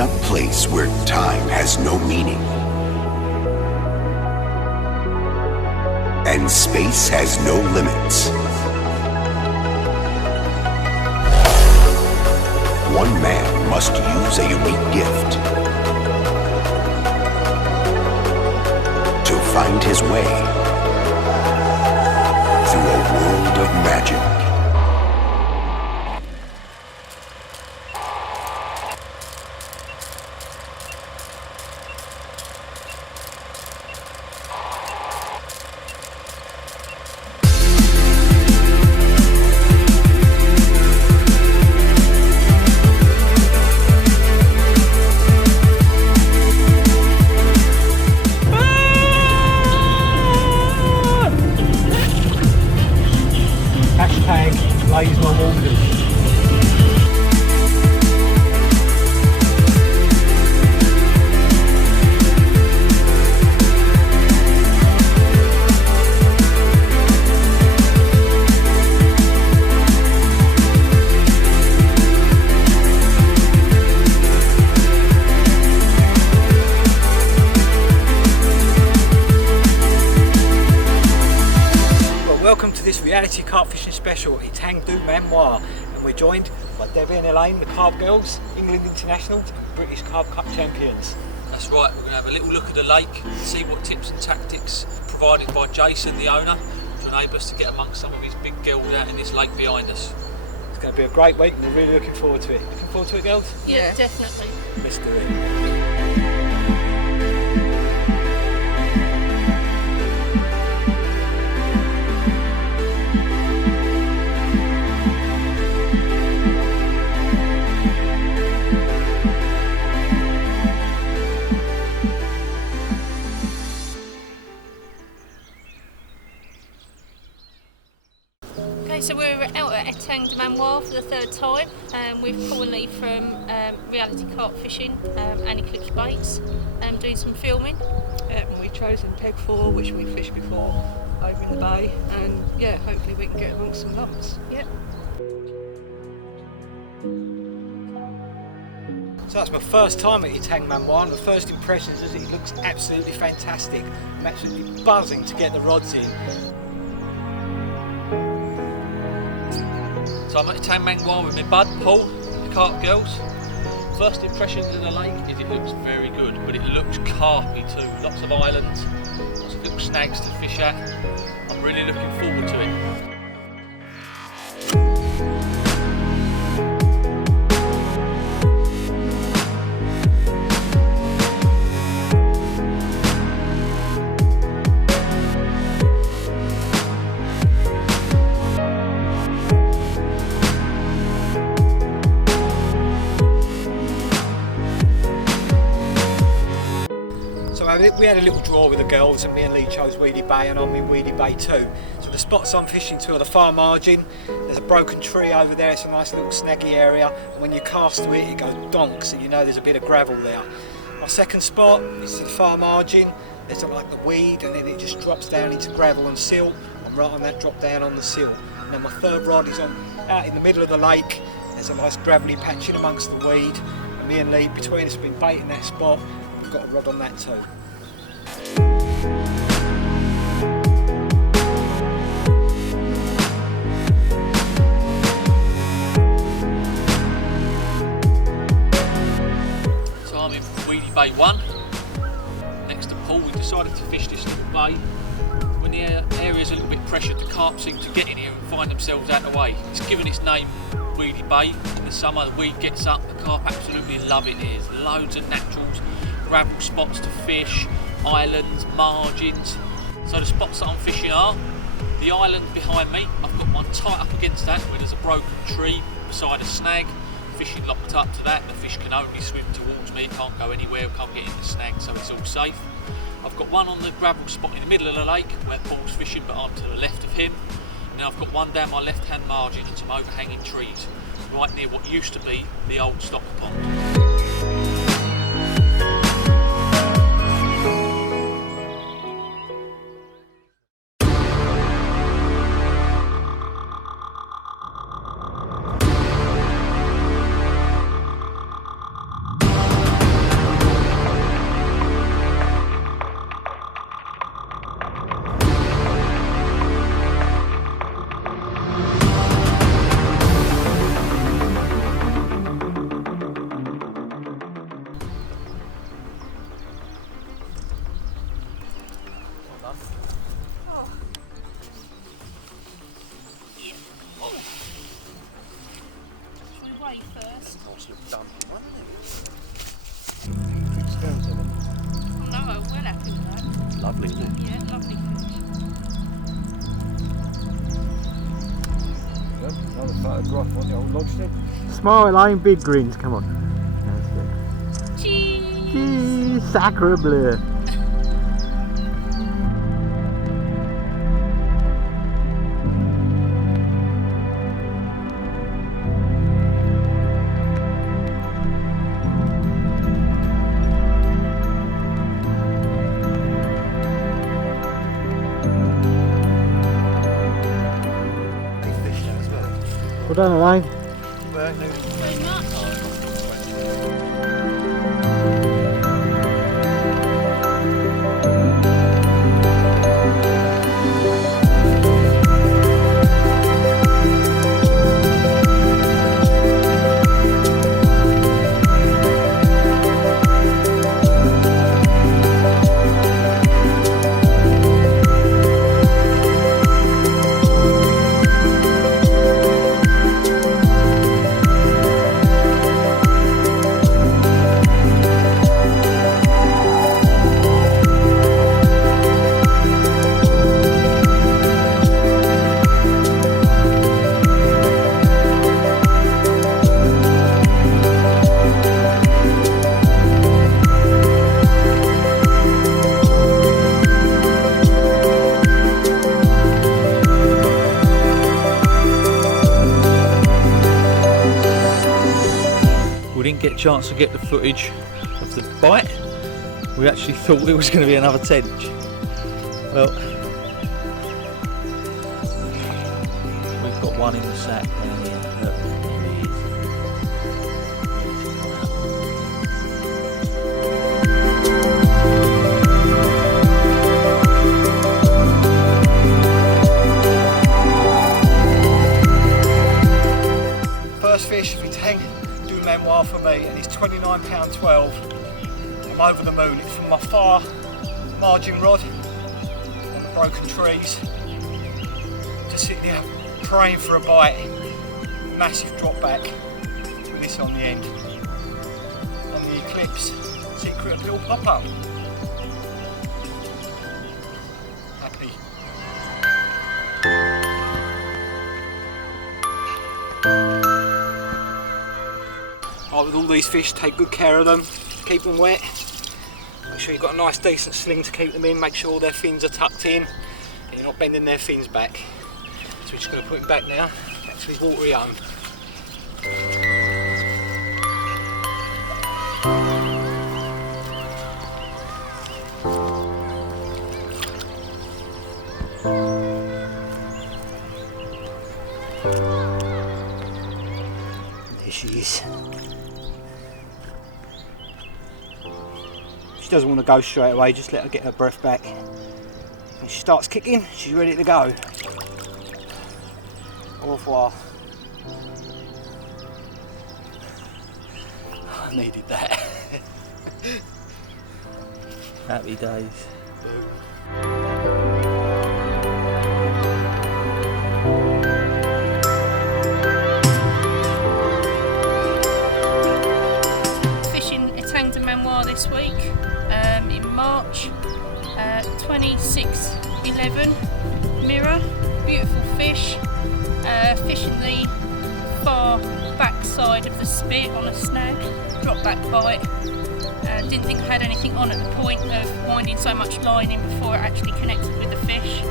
In a place where time has no meaning and space has no limits, one man must use a unique gift to find his way through a world of magic. Reality carp fishing special, Etang Du Manoir, and we're joined by Debbie and Elaine, the Carpgirls, England International, British Carp Cup champions. That's right, we're going to have a little look at the lake, see what tips and tactics provided by Jason, the owner, to enable us to get amongst some of his big girls out in this lake behind us. It's going to be a great week and we're really looking forward to it. Looking forward to it, girls? Yeah, definitely. Let's do it. So we're out at Etang Du Manoir for the third time, with Paul and Lee from Reality Carp Fishing and Eclipse Baits, doing some filming. We've chosen Peg 4, which we fished before over in the bay, and yeah, hopefully we can get amongst some lumps. Yep. So that's my first time at Etang Du Manoir, and the first impressions is it looks absolutely fantastic. I'm absolutely buzzing to get the rods in. So I'm at Etang Du Manoir with my bud, Paul, the Carpgirls. First impressions of the lake is it looks very good, but it looks carpy too. Lots of islands, lots of little snags to fish at. I'm really looking forward to it. We had a little draw with the girls and me and Lee chose Weedy Bay and I'm in Weedy Bay too. So the spots I'm fishing to are the far margin. There's a broken tree over there, it's a nice little snaggy area, and when you cast to it, it goes donk, so you know there's a bit of gravel there. My second spot is to the far margin. There's like the weed and then it just drops down into gravel and silt. I'm right on that drop down on the silt. And then my third rod is on out in the middle of the lake. There's a nice gravelly patch in amongst the weed, and me and Lee, between us, have been baiting that spot. We've got a rod on that too. So I'm in Weedy Bay 1. Next to Paul, we decided to fish this little bay. When the area is a little bit pressured, the carp seem to get in here and find themselves out of the way. It's given its name Weedy Bay. In the summer, the weed gets up, the carp absolutely love it here. There's loads of naturals, gravel spots to fish, islands, margins. So the spots that I'm fishing are the island behind me. I've got one tight up against that where there's a broken tree beside a snag. Fishing locked up to that. The fish can only swim towards me, it can't go anywhere, it can't get in the snag, so it's all safe. I've got one on the gravel spot in the middle of the lake where Paul's fishing, but I'm to the left of him. Now I've got one down my left hand margin and some overhanging trees right near what used to be the old stock pond. Yeah. Oh. Should we weigh first? Nice little dumpy one. Oh no, I'm well happy with that. Lovely, isn't it? Yeah, lovely fish. Another photograph on the old lodge then. Smile, I'm big grins, come on. Cheese! Cheese, sacre bleu. Well done, Elaine. Very much. We didn't get a chance to get the footage of the bite. We actually thought it was going to be another tench. Well, we've got one in the sack down here. Look, there he is. First fish of Etang Du Manoir for me, and it's £29.12. I'm over the moon. It's from my far margin rod on the broken trees. Just sitting there praying for a bite. Massive drop back with this on the end. On the Eclipse Secret Appeal pop-up. Happy. Right, with all these fish, take good care of them, keep them wet. Make sure you've got a nice decent sling to keep them in, make sure all their fins are tucked in and you're not bending their fins back. So we're just going to put him back now, back to his watery home. There she is. She doesn't want to go straight away, just let her get her breath back. When she starts kicking, she's ready to go. Au revoir. I needed that. Happy days. Fishing Etang Du Manoir this week in March, 26:11 mirror, beautiful fish, fishing the far back side of the spit on a snag, drop back bite. Didn't think I had anything on at the point of winding so much line in before it actually connected with the fish.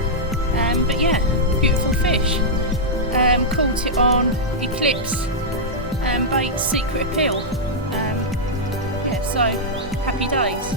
But yeah, beautiful fish. Caught it on Eclipse Baits Secret Appeal. Yeah, so happy days.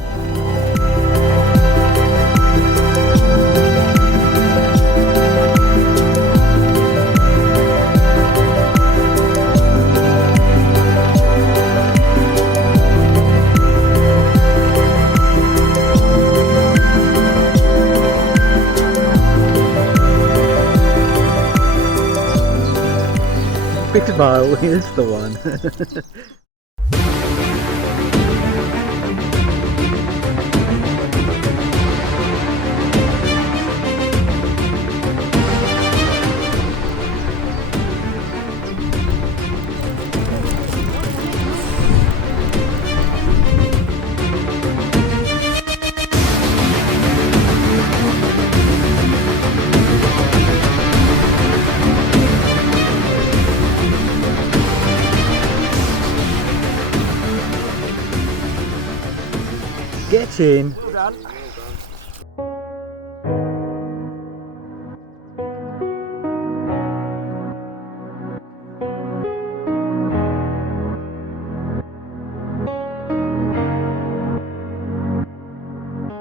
Big smile, here's the one. in. Well done.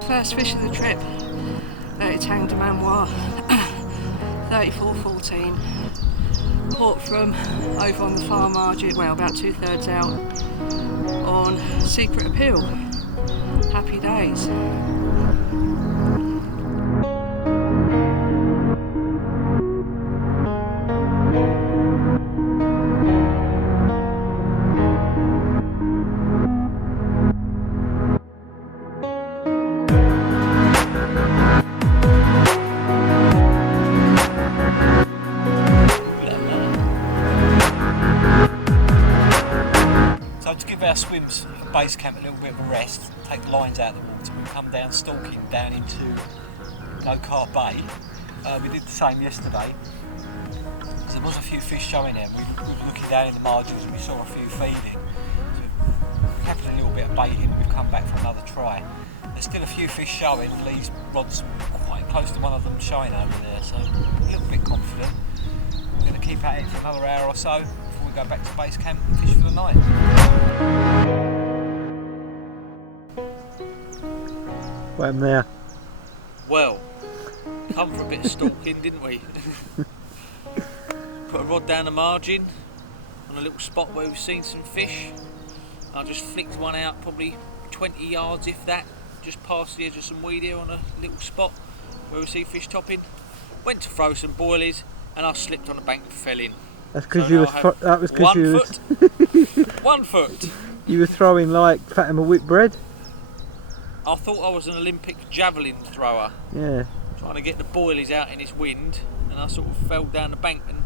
First fish of the trip at Etang Du Manoir, 34.14. Caught from over on the far margin, well, about 2/3 out on Secret Appeal. Happy days. So to give our swims at base camp a little bit of a rest, take the lines out of the water, we come down Stalking down into Carp Bay. We did the same yesterday. So there was a few fish showing there. We were looking down in the margins and we saw a few feeding. So we kept a little bit of bait in and we've come back for another try. There's still a few fish showing. Lee's rod's quite close to one of them showing over there, so a little bit confident. We're going to keep at it for another hour or so before we go back to base camp and fish for the night. What happened there? Well, come for a bit of stalking, didn't we? Put a rod down the margin on a little spot where we've seen some fish. I just flicked one out probably 20 yards, if that, just past the edge of some weed here on a little spot where we see fish topping. Went to throw some boilies and I slipped on the bank and fell in. That's because So you now was. I have That was because one you was. foot. 1 foot. You were throwing like Fatima Whitbread. I thought I was an Olympic javelin thrower, Yeah. trying to get the boilies out in this wind, and I sort of fell down the bank and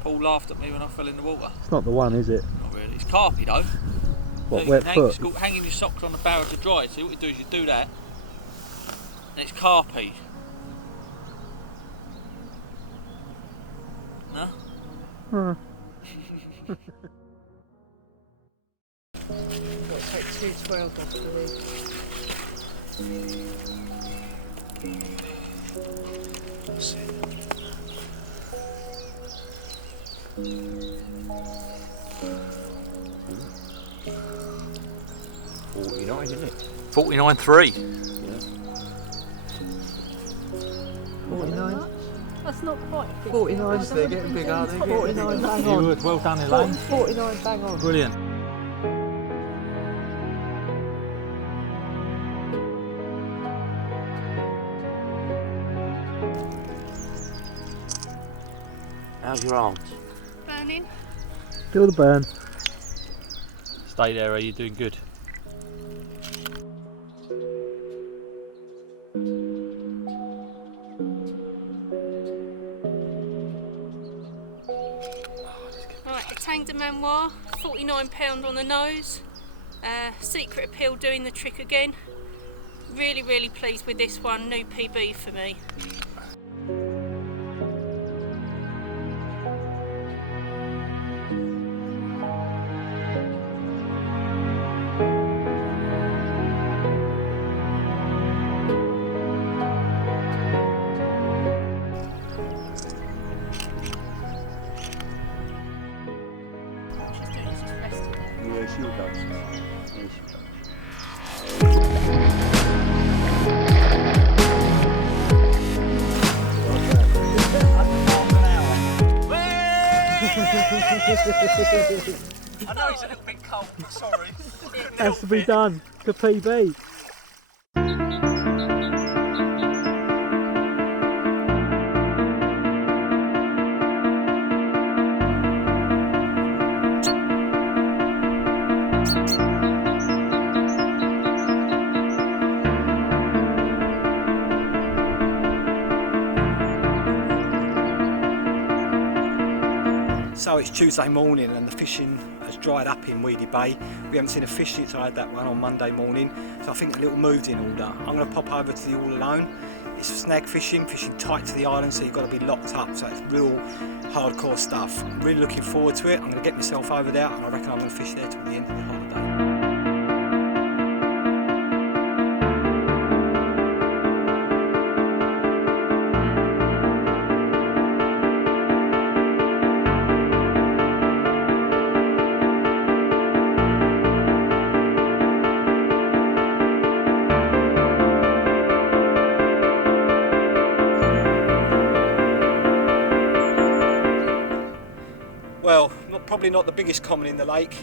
Paul laughed at me when I fell in the water. It's not the one, is it? Not really. It's carpy though. What, So you wet can foot? It's called hanging your socks on the barrel to dry. So what you do is you do that, and it's carpy. No? Huh. Got to take 212 off the lid. That's it. 49, isn't it? 49.3. 49. That's not quite 49. They're getting big, aren't they? 49 bang You on. were well done, Elaine. 49 bang on. Brilliant. How's your arms? burning. Feel the burn. Stay there, are you doing good? Right, Etang Du Manoir, £49 on the nose. Secret Appeal doing the trick again. Really, really pleased with this one. New PB for me. She's doing is just resting there. Yeah, she'll go. Yeah, she'll go. I know it's a little bit cold, sorry. Has to be done. The PB. So it's Tuesday morning and the fishing has dried up in Weedy Bay. We haven't seen a fish since I had that one on Monday morning, so I think a little move's in order. I'm going to pop over to the All Alone. It's snag fishing tight to the island, so you've got to be locked up, so it's real hardcore stuff. I'm really looking forward to it. I'm going to get myself over there and I reckon I'm going to fish there till the end of the holiday. Well, probably not the biggest common in the lake,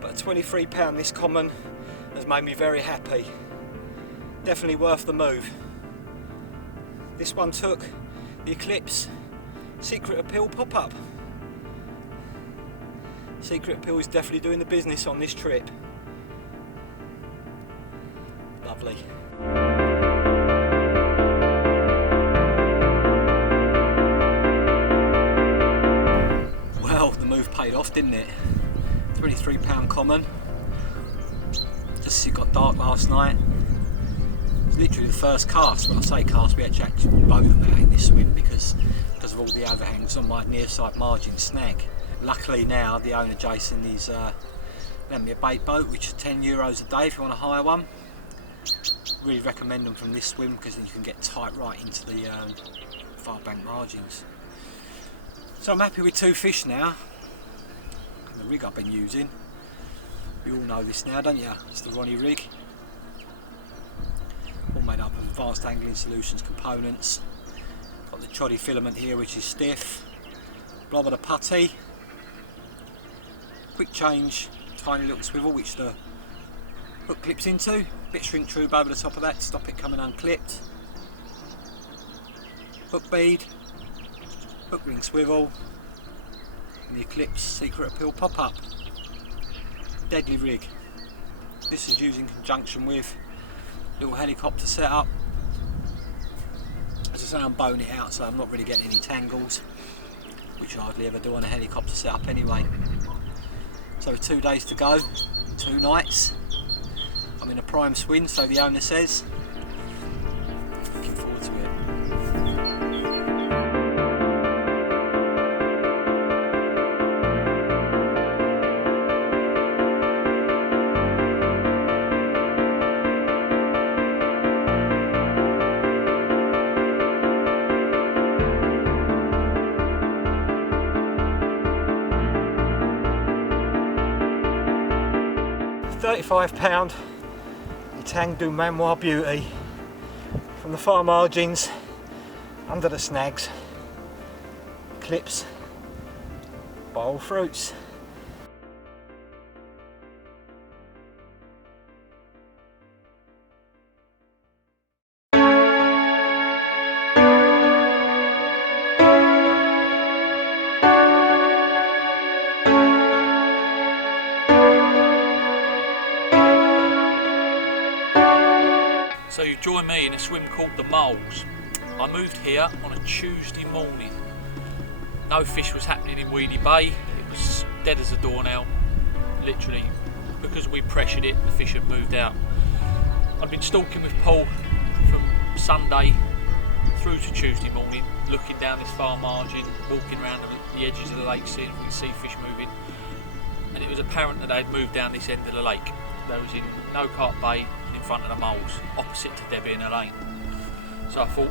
but a £23 this common has made me very happy. Definitely worth the move. This one took the Eclipse Secret Appeal pop-up. Secret Appeal is definitely doing the business on this trip. Lovely. Well, the move paid off, didn't it? £23 common. Just as it got dark last night. It was literally the first cast. When I say cast, we had to actually boat about in this swim because of all the overhangs on my near side margin snag. Luckily now the owner Jason is lent me a bait boat, which is €10 a day if you want to hire one. Really recommend them from this swim because then you can get tight right into the far bank margins. So I'm happy with 2 fish now. And the rig I've been using, you all know this now, don't you? It's the Ronnie rig. All made up of Advanced Angling Solutions components. Got the choddy filament here, which is stiff. Blob of the putty. Quick change, tiny little swivel which the hook clips into. Bit shrink tube over the top of that to stop it coming unclipped. Hook bead, hook ring swivel, and the Eclipse Secret Appeal pop-up. Deadly rig. This is used in conjunction with little helicopter setup. As I say, I'm boning it out, so I'm not really getting any tangles, which I hardly ever do on a helicopter setup anyway. So 2 days to go, 2 nights. I'm in a prime swing, so the owner says. Looking forward to it. £35 Etang Du Manoir beauty from the far margins under the snags. Eclipse bowl fruits. So you join me in a swim called the Moles. I moved here on a Tuesday morning. No fish was happening in Weedy Bay. It was dead as a doornail. Literally, because we pressured it, the fish had moved out. I'd been stalking with Paul from Sunday through to Tuesday morning, looking down this far margin, walking around the edges of the lake, seeing if we could see fish moving. And it was apparent that they had moved down this end of the lake. They was in No Carp Bay, in front of the Moles, opposite to Debbie in the lane. So I thought,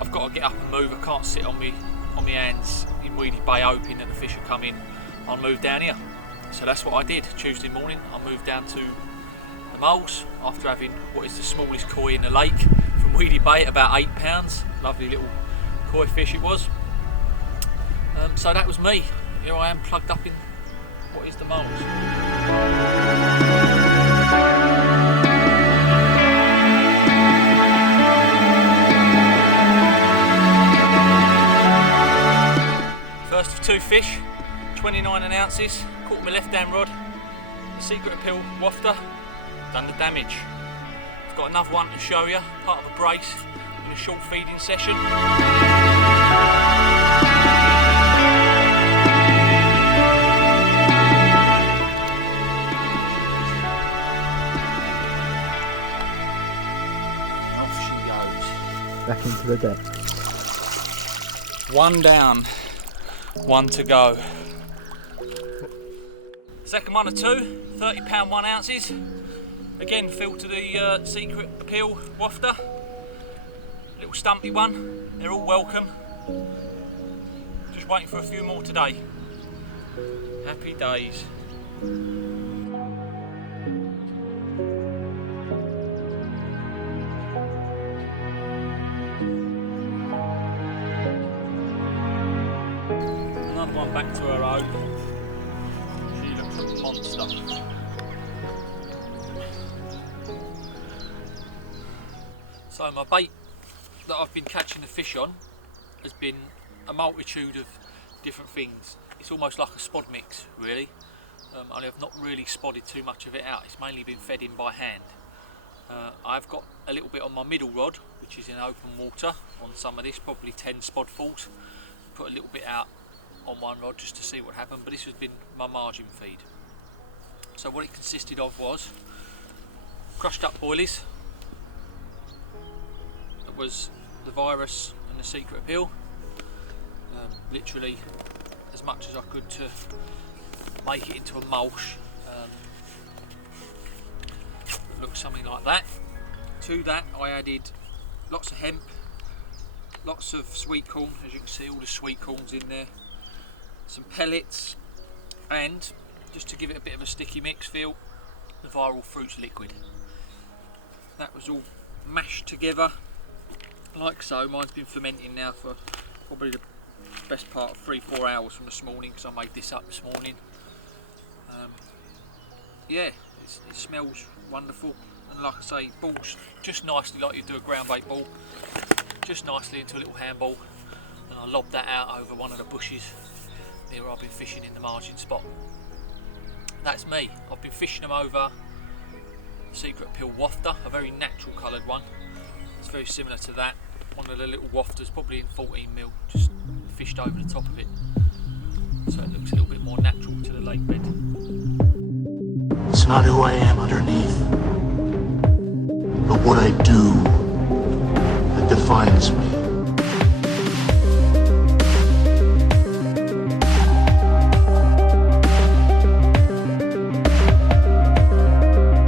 I've got to get up and move. I can't sit on my hands in Weedy Bay hoping that the fish will come in. I'll move down here. So that's what I did. Tuesday morning I moved down to the Moles after having what is the smallest koi in the lake from Weedy Bay at about £8. Lovely little koi fish it was. So that was me. Here I am plugged up in what is the Moles. First of 2 fish, 29 ounces, caught my left hand rod, Secret Appeal wafter, done the damage. I've got another one to show you, part of a brace in a short feeding session. And off she goes. Back into the deck. 1 down. 1 to go. Second one of 2, £30 1 ounces. Again, filled to the Secret Appeal wafter. Little stumpy one. They're all welcome. Just waiting for a few more today. Happy days. one back to her own. She looks a monster. So my bait that I've been catching the fish on has been a multitude of different things. It's almost like a spod mix, really. Only I've not really spotted too much of it out. It's mainly been fed in by hand. I've got a little bit on my middle rod, which is in open water on some of this, probably 10 spodfuls. Put a little bit out on one rod just to see what happened, but this has been my margin feed. So what it consisted of was crushed up boilies. That was the virus and the secret appeal. Literally as much as I could to make it into a mulch. It looks something like that. To that I added lots of hemp, lots of sweet corn, as you can see all the sweet corn's in there, some pellets, and just to give it a bit of a sticky mix feel, the viral fruits liquid. That was all mashed together like so. Mine's been fermenting now for probably the best part of 3-4 hours from this morning, because I made this up this morning. Yeah, it smells wonderful, and like I say, it balls just nicely like you do a ground bait ball, just nicely into a little handball, and I lobbed that out over one of the bushes near where I've been fishing in the margin spot. That's me. I've been fishing them over the secret appeal wafter, a very natural coloured one. It's very similar to that. One of the little wafters, probably in 14mm, just fished over the top of it, so it looks a little bit more natural to the lake bed. It's not who I am underneath, but what I do that defines me.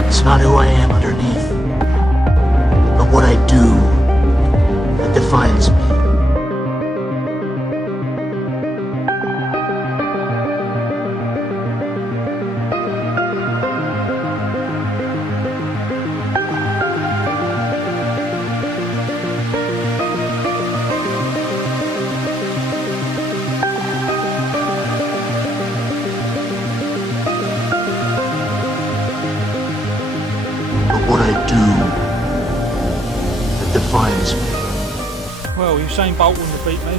It's not who I am underneath, but what I do that defines me. Well, Usain Bolt wouldn't have beat me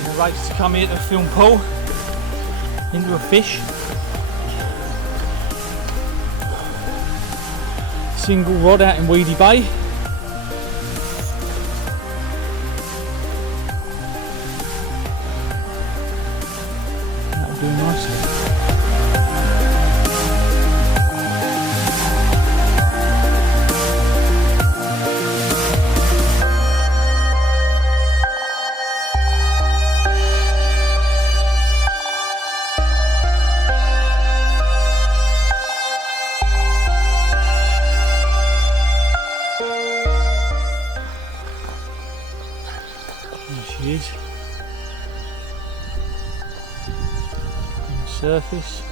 in a race to come here to film pool into a fish. Single rod out in Weedy Bay. That'll do nicely. She is on the surface.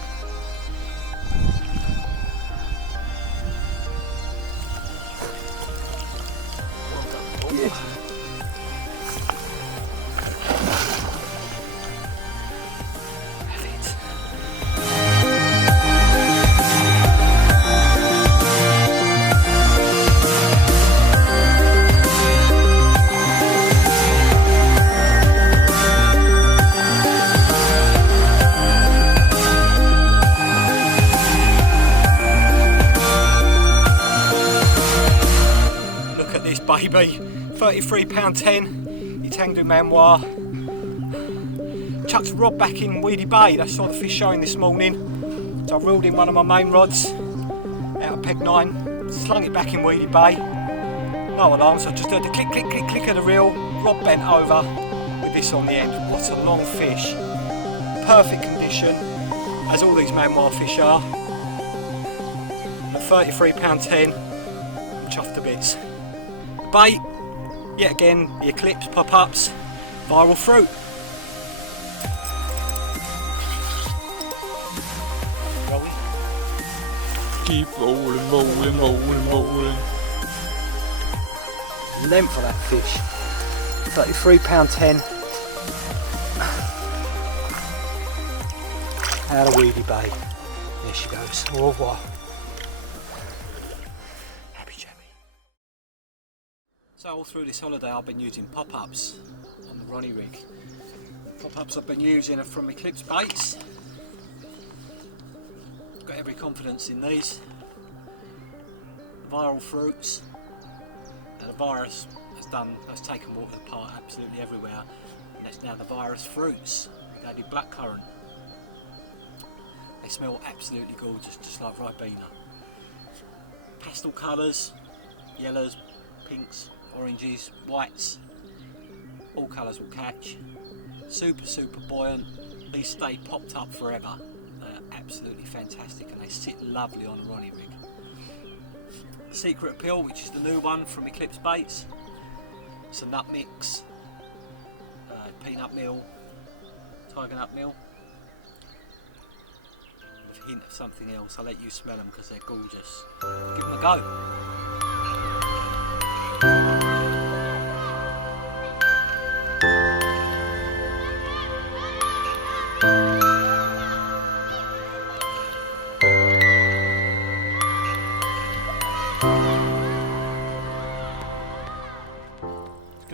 Baby, £33.10, Etang Du Manoir. Chucked the rod back in Weedy Bay. That's saw the fish showing this morning. So I reeled in one of my main rods out of peg 9, slung it back in Weedy Bay. No alarm, so I just heard the click, click, click, click of the reel. Rod bent over with this on the end. What a long fish. Perfect condition, as all these Manoir fish are. At £33.10, I'm chuffed to bits. Bait, yet again the Eclipse pop-ups, viral fruit. Rolling. Keep rolling, rolling, rolling, rolling. Length of that fish, £33.10. out of Weedy Bay. There she goes. Au revoir. Happy jammy. So all through this holiday I've been using pop-ups on the Ronnie rig. Pop-ups I've been using are from Eclipse Baits. Got every confidence in these. Viral fruits. Now the virus has taken water apart absolutely everywhere, and that's now the virus fruits. They added blackcurrant. They smell absolutely gorgeous, just like Ribena. Pastel colours, yellows, pinks, oranges, whites, all colours will catch. Super buoyant. These stay popped up forever. They're absolutely fantastic and they sit lovely on a Ronnie rig. Secret Appeal, which is the new one from Eclipse Baits. It's a nut mix, peanut meal, tiger nut meal. With a hint of something else. I'll let you smell them because they're gorgeous. Give them a go.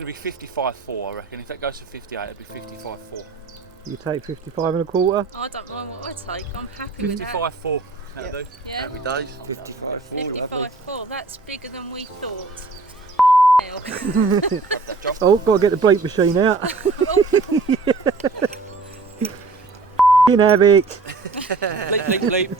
Be 55.4, I reckon. If that goes to 58, it'll be 55.4. You take 55 and a quarter? I don't mind what I take, I'm happy with that. 55.4. That'll do. Yeah. Happy days. 55.4. 55.4, that's bigger than we thought. Oh, got to get the bleep machine out. Havoc. Bleep.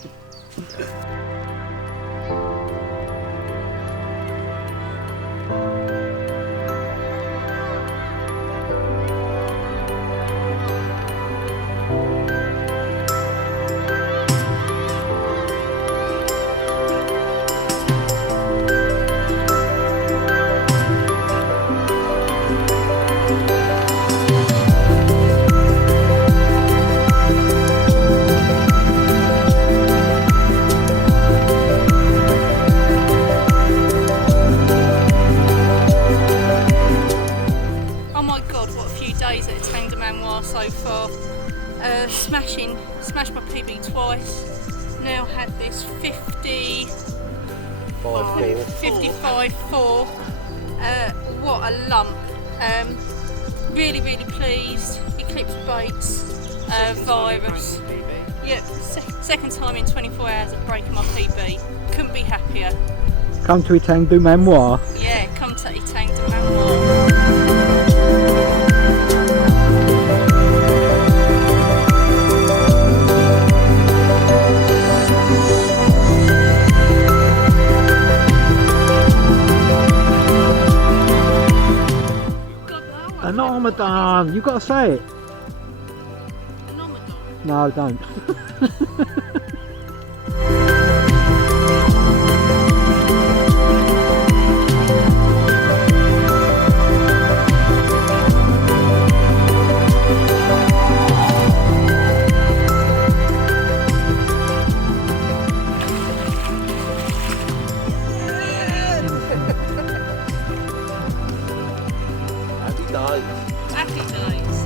Smashed my PB twice. Now had this 55.4. What a lump. Really pleased. Eclipse Baits virus. Yep, second time in 24 hours of breaking my PB. Couldn't be happier. Come to Etang Du Manoir. Yeah, come to Etang Du Manoir. An Ramadan, you got to say it. An Ramadan? No, don't. Happy days.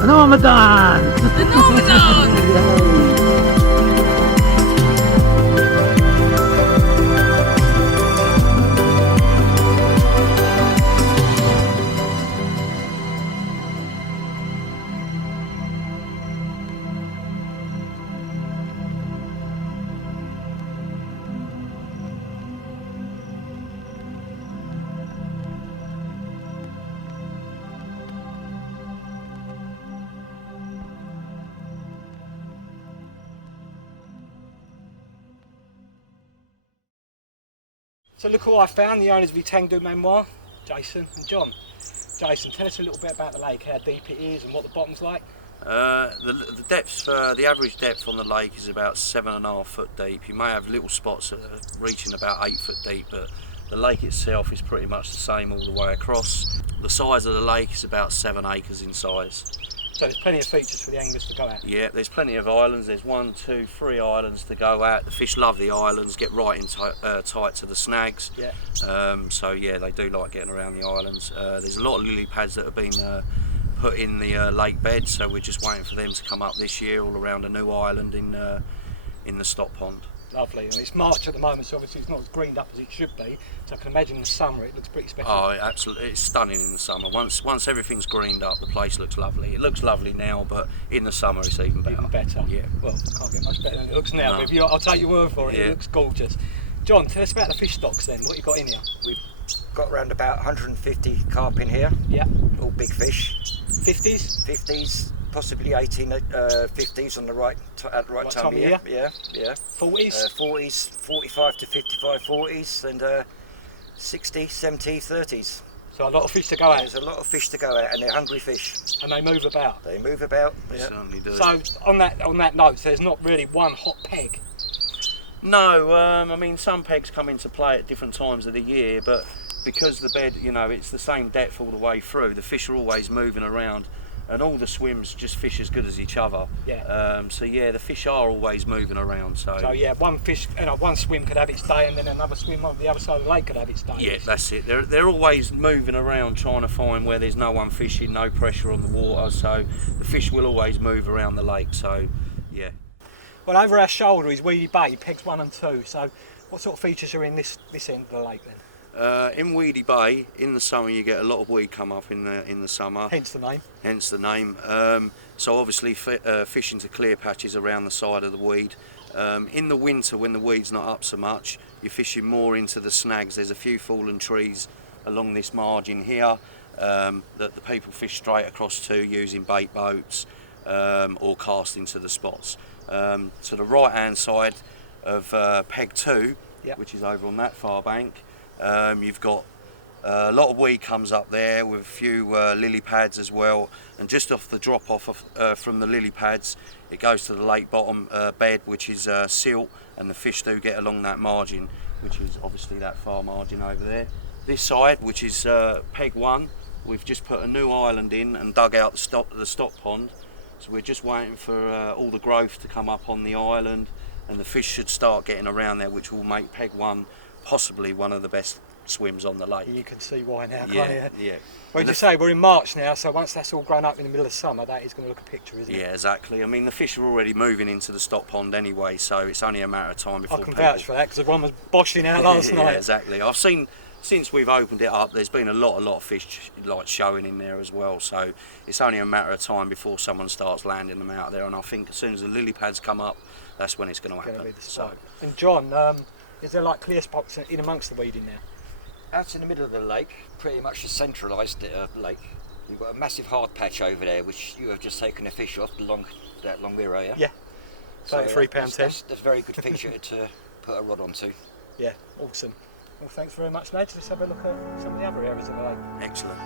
An Ramadan! An Ramadan! So look who I found, the owners of Etang Du Manoir, Jason and John. Jason, tell us a little bit about the lake, how deep it is and what the bottom's like. The depth, the average depth on the lake is about 7.5 foot deep. You may have little spots that are reaching about 8 foot deep, but the lake itself is pretty much the same all the way across. The size of the lake is about 7 acres in size. So there's plenty of features for the anglers to go at. Yeah, there's plenty of islands. There's 1, 2, 3 islands to go at. The fish love the islands, get right in tight to the snags. Yeah. So yeah, they do like getting around the islands. There's a lot of lily pads that have been put in the lake bed, so we're just waiting for them to come up this year all around a new island in the stock pond. Lovely, and it's March at the moment, so obviously it's not as greened up as it should be, so I can imagine in the summer it looks pretty special. Oh, absolutely, it's stunning in the summer. Once everything's greened up, the place looks lovely. It looks lovely now, but in the summer it's even better. Even better? Yeah. Well, can't get much better than it looks now, No. but I'll take your word for it, Yeah. It looks gorgeous. John, tell us about the fish stocks then, what you got in here? We've got around about 150 carp in here, Yeah. all big fish. 50s? 50s, possibly 50s on the right at the right time of year. Yeah. 40s? 40s, 45 to 55 40s, and 60, 70, 30s. So a lot of fish to go at. There's a lot of fish to go at, and they're hungry fish. And they move about. They move about. They certainly do. So on that note, there's not really one hot peg. No, I mean, some pegs come into play at different times of the year, but because the bed, you know, it's the same depth all the way through, the fish are always moving around, and all the swims just fish as good as each other. Yeah. So yeah, the fish are always moving around. So yeah, one swim could have its day, and then another swim on the other side of the lake could have its day. yeah, that's it. They're always moving around trying to find where there's no one fishing, no pressure on the water. So the fish will always move around the lake. So yeah. Well, over our shoulder is Weedy Bay, pegs 1 and 2. So what sort of features are in this end of the lake then? In Weedy Bay, in the summer you get a lot of weed come up in the summer. Hence the name. Hence the name. So obviously fishing to clear patches around the side of the weed. In the winter, when the weed's not up so much, you're fishing more into the snags. There's a few fallen trees along this margin here that the people fish straight across to using bait boats or casting to the spots. To the right hand side of peg 2, Yep. which is over on that far bank, you've got a lot of weed comes up there with a few lily pads as well, and just off the drop off from the lily pads it goes to the lake bottom bed, which is silt, and the fish do get along that margin, which is obviously that far margin over there. This side, which is peg 1, we've just put a new island in and dug out the stock pond, so we're just waiting for all the growth to come up on the island, and the fish should start getting around there, which will make peg 1 possibly one of the best swims on the lake. You can see why now, can't Yeah, you? yeah. Well, you say we're in March now, so once that's all grown up in the middle of summer, that is going to look a picture, isn't it? Yeah, exactly. I mean, the fish are already moving into the stock pond anyway, so it's only a matter of time before I can vouch for that, because one was boshing out last yeah, night. exactly. I've seen, since we've opened it up, there's been a lot of fish like showing in there as well, so it's only a matter of time before someone starts landing them out there, and I think as soon as the lily pads come up, that's when it's going to happen. Be the spot. And John, is there like clear spots in amongst the weeding now? Out in the middle of the lake, pretty much a centralised lake. You've got a massive hard patch over there, which you have just taken a fish off that long weir area. Yeah. £33.10. That's a very good feature to put a rod onto. Yeah, awesome. Well, thanks very much, lads. Let's have a look at some of the other areas of the lake. Excellent.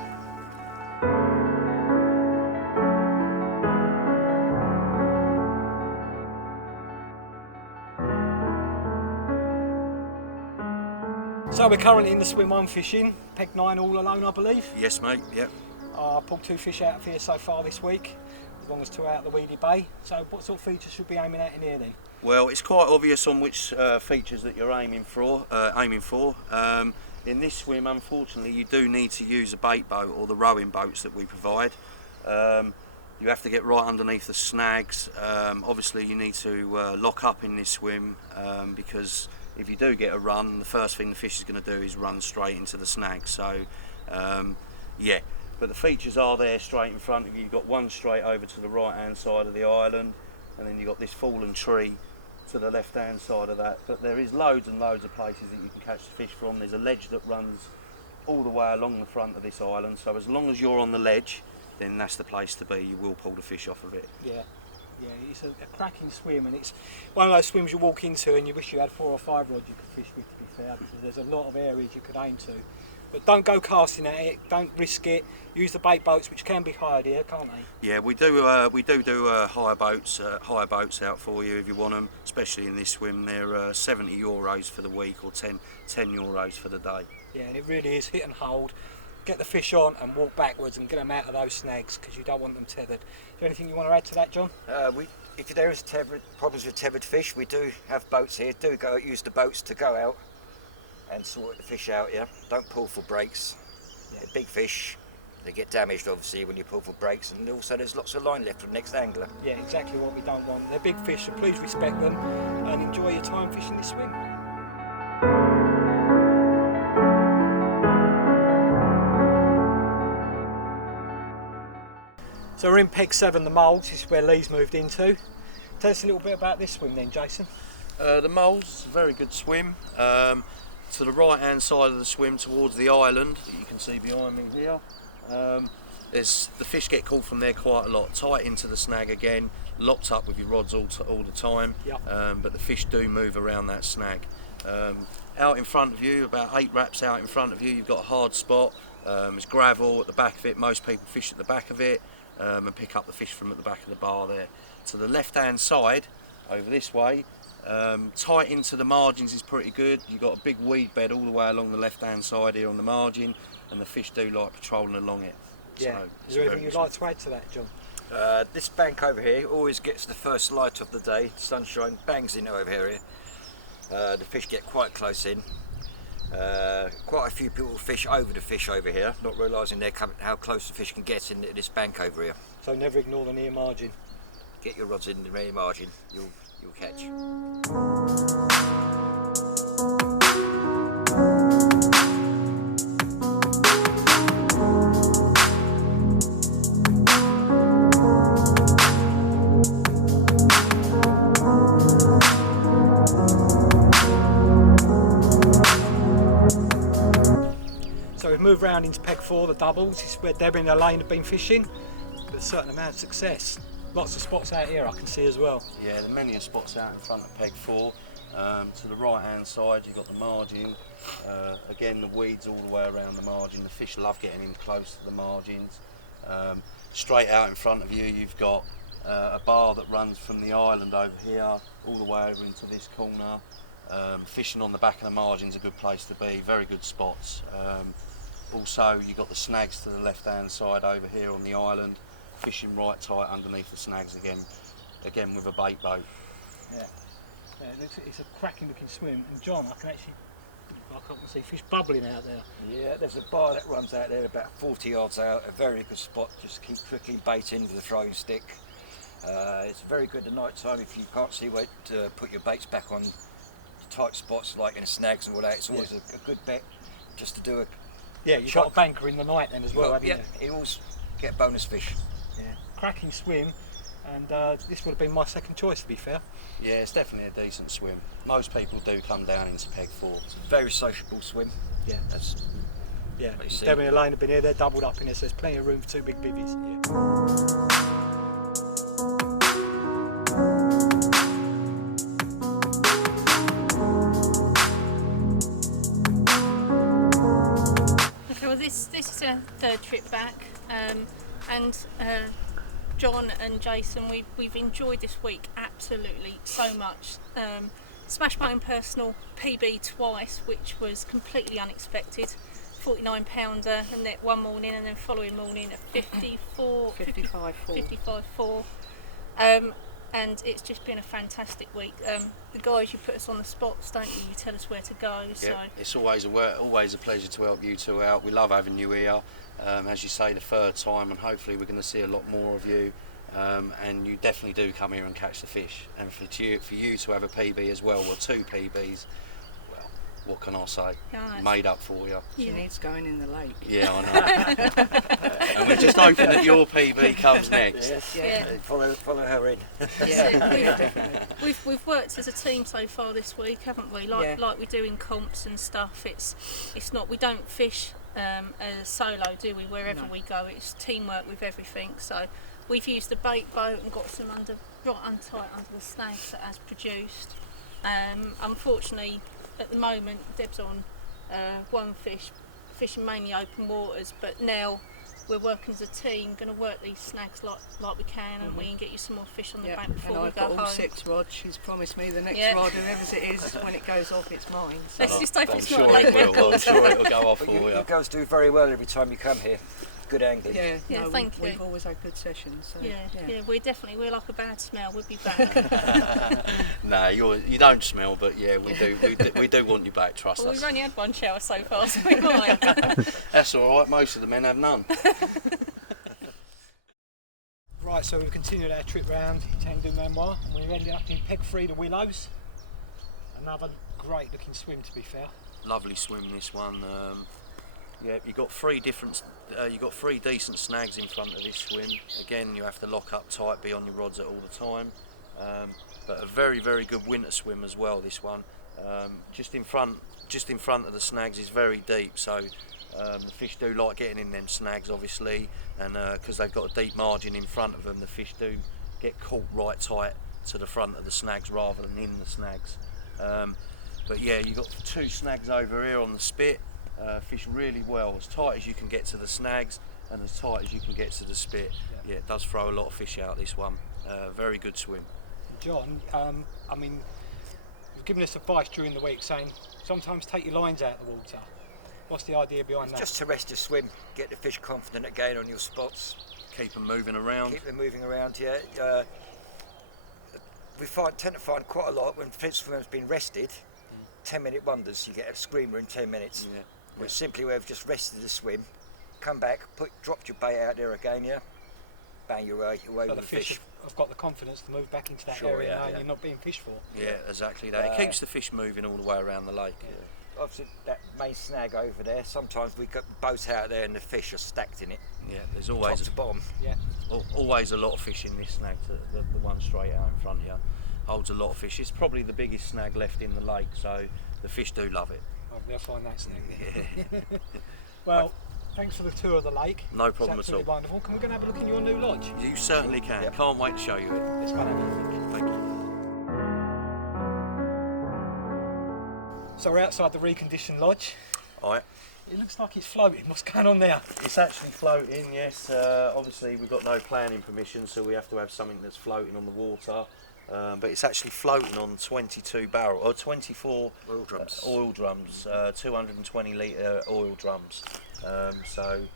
So we're currently in the swim 1 fishing, peg 9 all alone, I believe. Yes, mate. Yep. I pulled 2 fish out of here so far this week, as long as 2 out of the Weedy Bay. So what sort of features should we be aiming at in here then? Well, it's quite obvious on which features that you're aiming for. In this swim, unfortunately, you do need to use a bait boat or the rowing boats that we provide. You have to get right underneath the snags. Obviously, you need to lock up in this swim because if you do get a run, the first thing the fish is going to do is run straight into the snag. So, yeah. But the features are there straight in front of you. You've got one straight over to the right hand side of the island, and then you've got this fallen tree to the left hand side of that. But there is loads and loads of places that you can catch the fish from. There's a ledge that runs all the way along the front of this island, so as long as you're on the ledge, then that's the place to be. You will pull the fish off of it. Yeah, it's a cracking swim, and it's one of those swims you walk into and you wish you had 4 or 5 rods you could fish with, to be fair, because there's a lot of areas you could aim to. But don't go casting at it, don't risk it. Use the bait boats, which can be hired here, can't they? Yeah, we do hire boats out for you if you want them, especially in this swim. They're €70 for the week or 10 euros for the day. Yeah, and it really is hit and hold. Get the fish on and walk backwards and get them out of those snags, because you don't want them tethered. Is there anything you want to add to that, John? If there is problems with tethered fish, we do have boats here. Do go use the boats to go out and sort the fish out. Yeah, don't pull for breaks. Yeah, big fish, They get damaged obviously when you pull for breaks, and also there's lots of line left for the next angler. Yeah, exactly what we don't want. They're big fish, so please respect them and enjoy your time fishing this swim. So we're in Peg 7, the Moles. This is where Lee's moved into. Tell us a little bit about this swim then, Jason. The Moles, a very good swim. To the right hand side of the swim towards the island that you can see behind me here. The fish get caught from there quite a lot. Tight into the snag again, locked up with your rods all the time. Yep. But the fish do move around that snag. Out in front of you, about 8 wraps out in front of you, you've got a hard spot. There's gravel at the back of it. Most people fish at the back of it. And pick up the fish from at the back of the bar there. To the left hand side, over this way, tight into the margins is pretty good. You've got a big weed bed all the way along the left hand side here on the margin, and the fish do like patrolling along it. Yeah. So is there anything you'd like to add to that, John? This bank over here always gets the first light of the day. Sunshine bangs in over here. The fish get quite close in. Quite a few people fish over the fish over here, not realising how close the fish can get in this bank over here. So never ignore the near margin. Get your rods in the near margin, you'll catch. Move round into Peg 4, the doubles. This is where Debbie and Elaine have been fishing, with a certain amount of success. Lots of spots out here I can see as well. Yeah, there are many spots out in front of Peg 4. To the right hand side you've got the margin. Again, the weeds all the way around the margin. The fish love getting in close to the margins. Straight out in front of you you've got a bar that runs from the island over here all the way over into this corner. Fishing on the back of the margin's a good place to be, very good spots. Also, you've got the snags to the left-hand side over here on the island, fishing right tight underneath the snags again with a bait boat. Yeah, it's a cracking-looking swim, and John, I can see fish bubbling out there. Yeah, there's a bar that runs out there about 40 yards out, a very good spot. Just keep tricking bait in with a throwing stick. It's very good at night time if you can't see where to put your baits back on tight spots like in snags and all that. It's always a good bet just to do a. Yeah, you've got a banker in the night then as well, haven't you? Yeah, you always get bonus fish. Yeah, cracking swim, and this would have been my second choice to be fair. Yeah, it's definitely a decent swim. Most people do come down into Peg 4. It's a very sociable swim. Yeah, that's. Yeah, Debbie and Elaine have been here. They're doubled up in here, so there's plenty of room for 2 big bivvies. Yeah. This is our third trip back, and John and Jason, we've enjoyed this week absolutely so much. Smashed my own personal PB twice, which was completely unexpected. 49 pounder, and then one morning, and then following morning at 55.4. And it's just been a fantastic week. The guys, you put us on the spots, don't you? You tell us where to go. Yeah, so it's always a pleasure to help you two out. We love having you here. As you say, the third time, and hopefully we're going to see a lot more of you. And you definitely do come here and catch the fish. And for you to have a PB as well, or 2 PBs, well, what can I say? Nice. Made up for you. She needs going in the lake. Yeah, I know. And we're just hoping that your PB comes next. Yes. Yeah. Follow her in. Yeah. We've worked as a team so far this week, haven't we? Like we do in comps and stuff. It's not, we don't fish as solo, do we? Wherever we go, it's teamwork with everything. So we've used the bait boat and got some right untight under the snags that has produced. Unfortunately, at the moment, Deb's on one fish, fishing mainly open waters, but now we're working as a team, going to work these snags like we can, and we can get you some more fish on the bank before and we I've go got home. all 6 rods. She's promised me the next rod, whoever it is, when it goes off, it's mine. So. Let's just hope it's I'm not a late sure it will. record. I'm sure it'll go off for you. You girls do very well every time you come here. good angling. Yeah, no, thank you. We've always had good sessions. So, Yeah, we're like a bad smell. We'll be back. No, you don't smell, but yeah, we do want you back. Trust Well, us. we've only had one shower so far, so we might. That's all right. Most of the men have none. Right, so we've continued our trip round Etang Du Manoir and we're ending up in Peg 3, the Willows. Another great looking swim, to be fair. Lovely swim, this one. Yeah, you got three decent snags in front of this swim. Again, you have to lock up tight, be on your rods at all the time. But a very, very good winter swim as well, this one. Just in front of the snags is very deep, so the fish do like getting in them snags, obviously, and because they've got a deep margin in front of them, the fish do get caught right tight to the front of the snags rather than in the snags. But yeah, you've got 2 snags over here on the spit. Fish really well, as tight as you can get to the snags and as tight as you can get to the spit. Yeah, it does throw a lot of fish out, this one. Very good swim. John, I mean, you've given us advice during the week saying sometimes take your lines out of the water. What's the idea behind that? Just to rest your swim, get the fish confident again on your spots. Keep them moving around. Keep them moving around, yeah. We tend to find quite a lot when fish swim's been rested. 10-minute wonders, you get a screamer in 10 minutes. Yeah. Which simply we've just rested the swim, come back, dropped your bait out there again, yeah. Bang, you're away so with the the fish have got the confidence to move back into that Sure, area now yeah. you're not being fished for. Yeah, exactly that. It keeps the fish moving all the way around the lake. Yeah. Obviously, that main snag over there, sometimes we got boats out there and the fish are stacked in it. Yeah, there's always top to bottom. Yeah. Always a lot of fish in this snag, the one straight out in front of you. Holds a lot of fish. It's probably the biggest snag left in the lake, so the fish do love it. Oh, they'll find that snag. Yeah. Well, thanks for the tour of the lake. No problem it's at all. absolutely wonderful. Can we go and have a look in your new lodge? You certainly can. Yep. Can't wait to show you it. Let's go and have a look. Thank you. So we're outside the reconditioned lodge. Alright. It looks like it's floating. What's going on there? It's actually floating, yes. Obviously we've got no planning permission, so we have to have something that's floating on the water. But it's actually floating on 24 oil drums. 220 litre oil drums. So,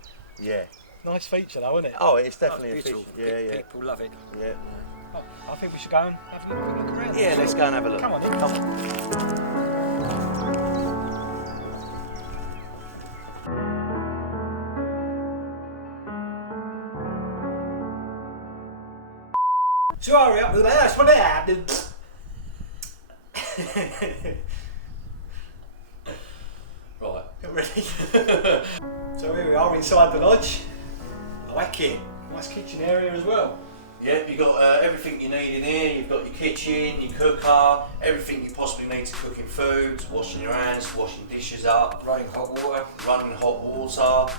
yeah. Nice feature though, isn't it? Oh, it's definitely a beautiful. feature. Yeah. People love it. Yeah. Oh, I think we should go and have a quick look around. Yeah, let's go and have a look. Come on in. Come on. Sorry, up with that's what happened. Right. Ready? So here we are inside the lodge. I like it. Nice kitchen area as well. Yeah, you've got everything you need in here. You've got your kitchen, your cooker, everything you possibly need to cooking foods, washing your hands, washing dishes up, Running hot water.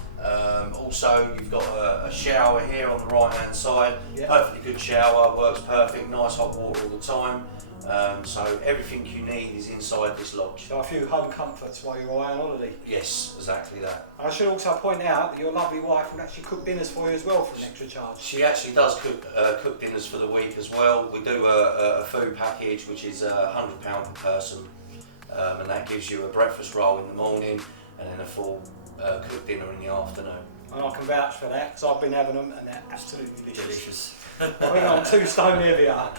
Also, you've got a shower here on the right hand side. Yeah. Perfectly good shower, works perfect, nice hot water all the time. So everything you need is inside this lodge. So a few home comforts while you're away on holiday. Yes, exactly that. I should also point out that your lovely wife will actually cook dinners for you as well for an extra charge. She actually does cook dinners for the week as well. We do a food package which is £100 per person, and that gives you a breakfast roll in the morning and then a full cooked dinner in the afternoon. And I can vouch for that because I've been having them and they're absolutely delicious. Delicious. I think I'm 2 stone heavier.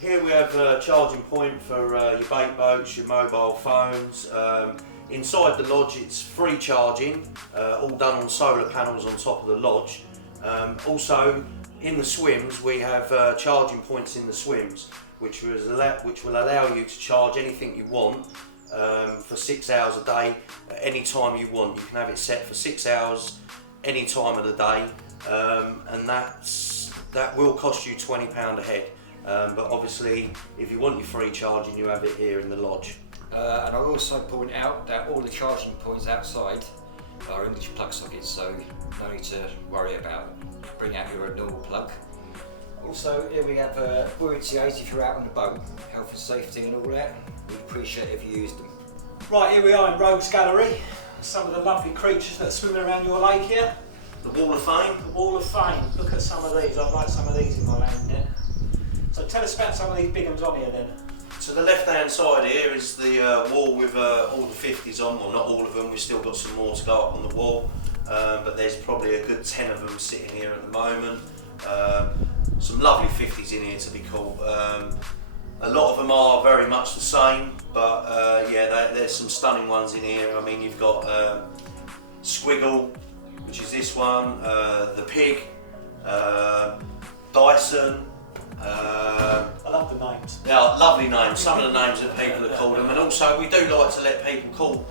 Here we have a charging point for your bait boats, your mobile phones. Inside the lodge it's free charging, all done on solar panels on top of the lodge. Also in the swims we have charging points in the swims which will allow you to charge anything you want for 6 hours a day at any time you want. You can have it set for 6 hours any time of the day, and that will cost you £20 a head. But obviously, if you want your free charging, you have it here in the lodge. And I'll also point out that all the charging points outside are English plug sockets, so no need to worry about bring out your normal plug. Also, here we have buoyancy aids if you're out on the boat, health and safety and all that. We'd appreciate if you used them. Right, here we are in Rogues Gallery. Some of the lovely creatures that are swimming around your lake here. The Wall of Fame. The Wall of Fame. Look at some of these. I'd like some of these in my land there. So tell us about some of these big ones on here then. So the left-hand side here is the wall with all the 50s on. Well, not all of them. We've still got some more to go up on the wall. but there's probably a good 10 of them sitting here at the moment. Some lovely 50s in here to be caught. A lot of them are very much the same, but yeah, there's some stunning ones in here. I mean, you've got Squiggle, which is this one, the Pig, Dyson. I love the names. Yeah, lovely names. Some of the names that people have called them, and also we do like to let people call.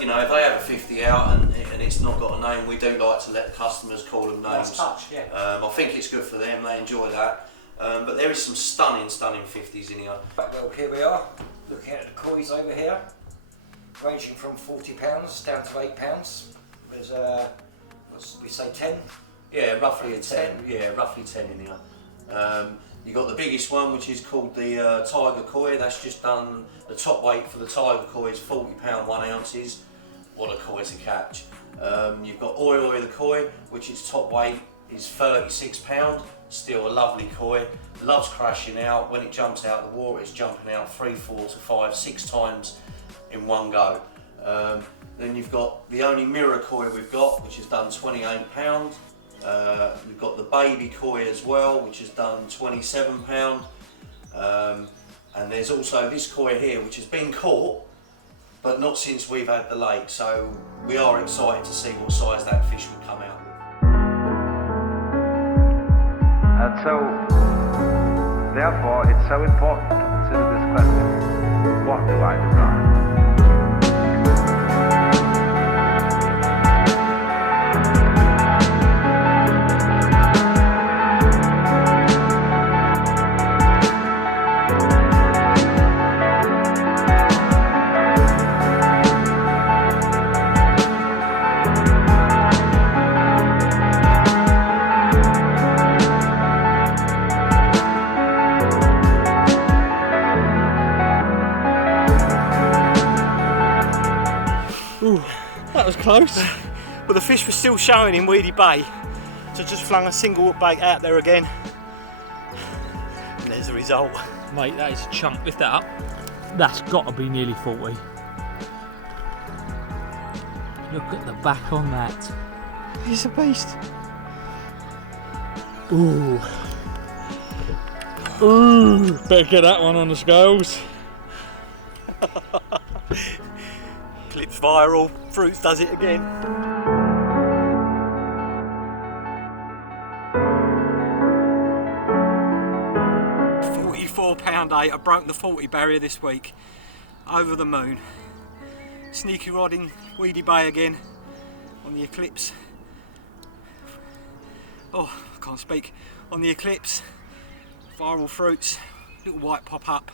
You know, if they have a 50 out and it's not got a name, we do like to let the customers call them names. Nice touch, yeah. I think it's good for them, they enjoy that. But there is some stunning 50s in here. Well, here we are, looking at the coys over here, ranging from £40 down to £8. There's we say 10? Yeah, roughly a 10. Yeah, roughly 10 in here. You've got the biggest one, which is called the Tiger Koi. That's just done, the top weight for the Tiger Koi is £40 1 ounces. What a koi to catch. You've got Oi Oi the Koi, which is top weight is £36. Still a lovely koi. Loves crashing out. When it jumps out of the water, it's jumping out 3, 4 to 5, 6 times in one go. Then you've got the only mirror koi we've got, which is done £28. We've got the baby koi as well, which is done £27. And there's also this koi here, which has been caught, but not since we've had the lake. So we are excited to see what size that fish would come out with. And so, therefore, it's so important to consider this question: what do I design? That was close. But the fish was still showing in Weedy Bay, so just flung a single hook bait out there again. And there's the result. Mate, that is a chunk. Lift that up. That's got to be nearly 40. Look at the back on that. It's a beast. Ooh. Ooh. Better get that one on the scales. Clips viral. Fruits does it again. £44.8. I've broken the 40 barrier this week. Over the moon. Sneaky rod in Weedy Bay again on the Eclipse. Oh, I can't speak. On the Eclipse. Viral fruits. Little white pop up.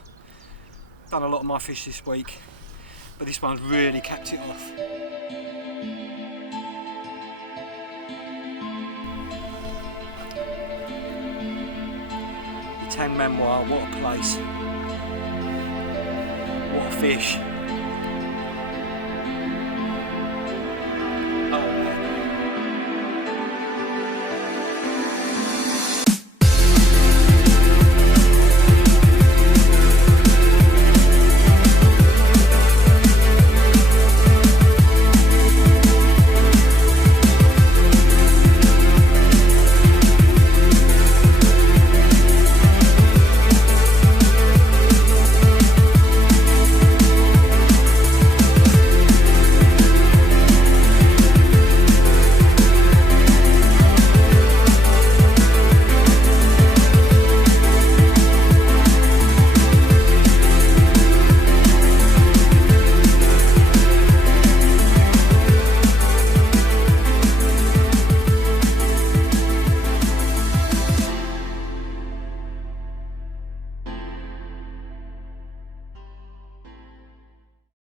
Done a lot of my fish this week, but this one's really capped it off. Etang Du Manoir, what a place. What a fish.